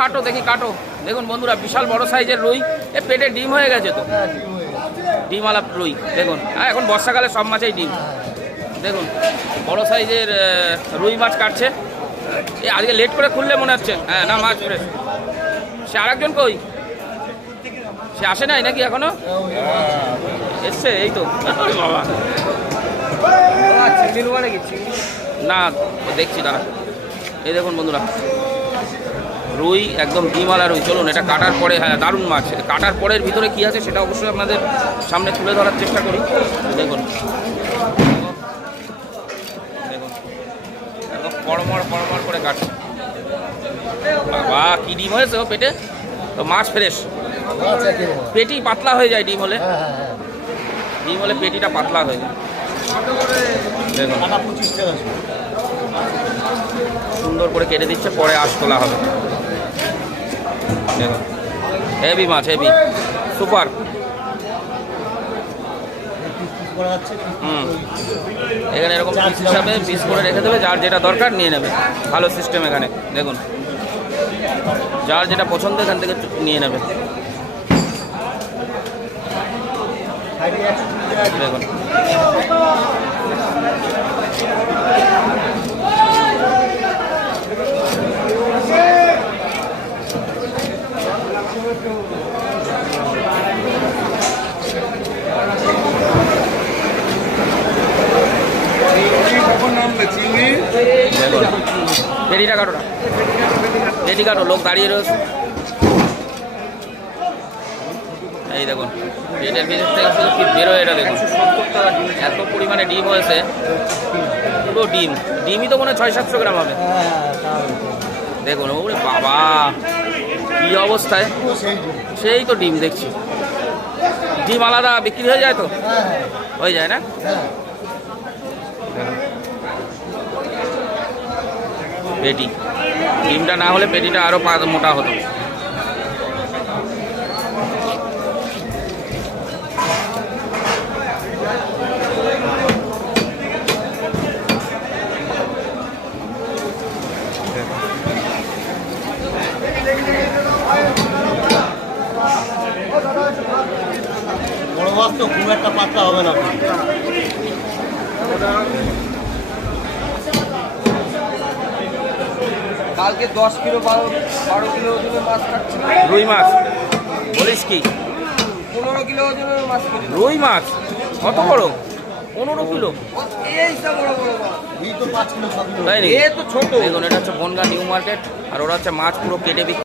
কাটো দেখি কাটো। দেখুন বন্ধুরা বিশাল বড় সাইজের রুই, এ পেটে ডিম হয়ে গেছে তো, ডিমওয়ালা রুই দেখুন। হ্যাঁ এখন বর্ষাকালে সব মাছেই ডিম। দেখুন বড় সাইজের রুই মাছ কাটছে। এ আজকে লেট করে খুললে মনে হচ্ছে। হ্যাঁ না মাছ ফ্রেশ। সে আরেকজন কই? সে আসে নাই নাকি এখনো? এসছে এই তো বাবা। না দেখছি দাঁড়া। এই দেখুন বন্ধুরা রুই একদম ডিমওয়ালা রুই। চলুন এটা কাটার পরে, হ্যাঁ দারুণ মাছ, কাটার পরের ভিতরে কী আছে সেটা অবশ্যই আপনাদের সামনে তুলে ধরার চেষ্টা করি। দেখুন দেখুন একদম পরমর করে কাটছে। বাবা কী ডিম হয়েছে ও পেটে, তো মাছ ফ্রেশ। পেটি পাতলা হয়ে যায় ডিম হলে, ডিম হলে পেটিটা পাতলা হয়ে যায়। দেখুন সুন্দর করে কেটে দিচ্ছে, পরে আঁশ তোলা হবে। দেখুন হেভি মাছ, হেভি সুপার। এখানে এরকম পিস হিসাবে পিস করে রেখে দেবে, যার যেটা দরকার নিয়ে নেবে। ভালো সিস্টেম এখানে। দেখুন যার যেটা পছন্দ এখান থেকে নিয়ে নেবে। দেখুন পেটিটা কাটো না, পেটি কাটো, লোক দাঁড়িয়ে রয়েছে। এই দেখুন পেটের ভিতর থেকে শুধু কি বেরোয় এটা দেখুন, এত পরিমাণে ডিম হয়েছে, পুরো ডিম। ডিমই তো মনে হয় 600-700 গ্রাম হবে। দেখুন ওরে বাবা কি অবস্থায়, সেই তো ডিম দেখছি। ডিম আলাদা বিক্রি হয়ে যায় তো, হয়ে যায় না? পেটি, ডিমটা না হলে পেটিটা আরও মোটা হতো। বড় মাছ তো খুব একটা পাতলা হবে না। কালকে 10 কিলো 12 কিলো ওজনের মাছ কাটছে। রুই মাছ বলিস কি? 15 কিলো ওজনের মাছ। রুই মাছ কত বড়? 15 কিলো। এই সব বড় বড় মাছ। এই তো 5 কিলো 6 কিলো। তাই নাকি? এ তো ছোট। দেখুন এটা হচ্ছে বনগাঁ নিউ মার্কেট, আর ওরা হচ্ছে মাছ পুরো কেটে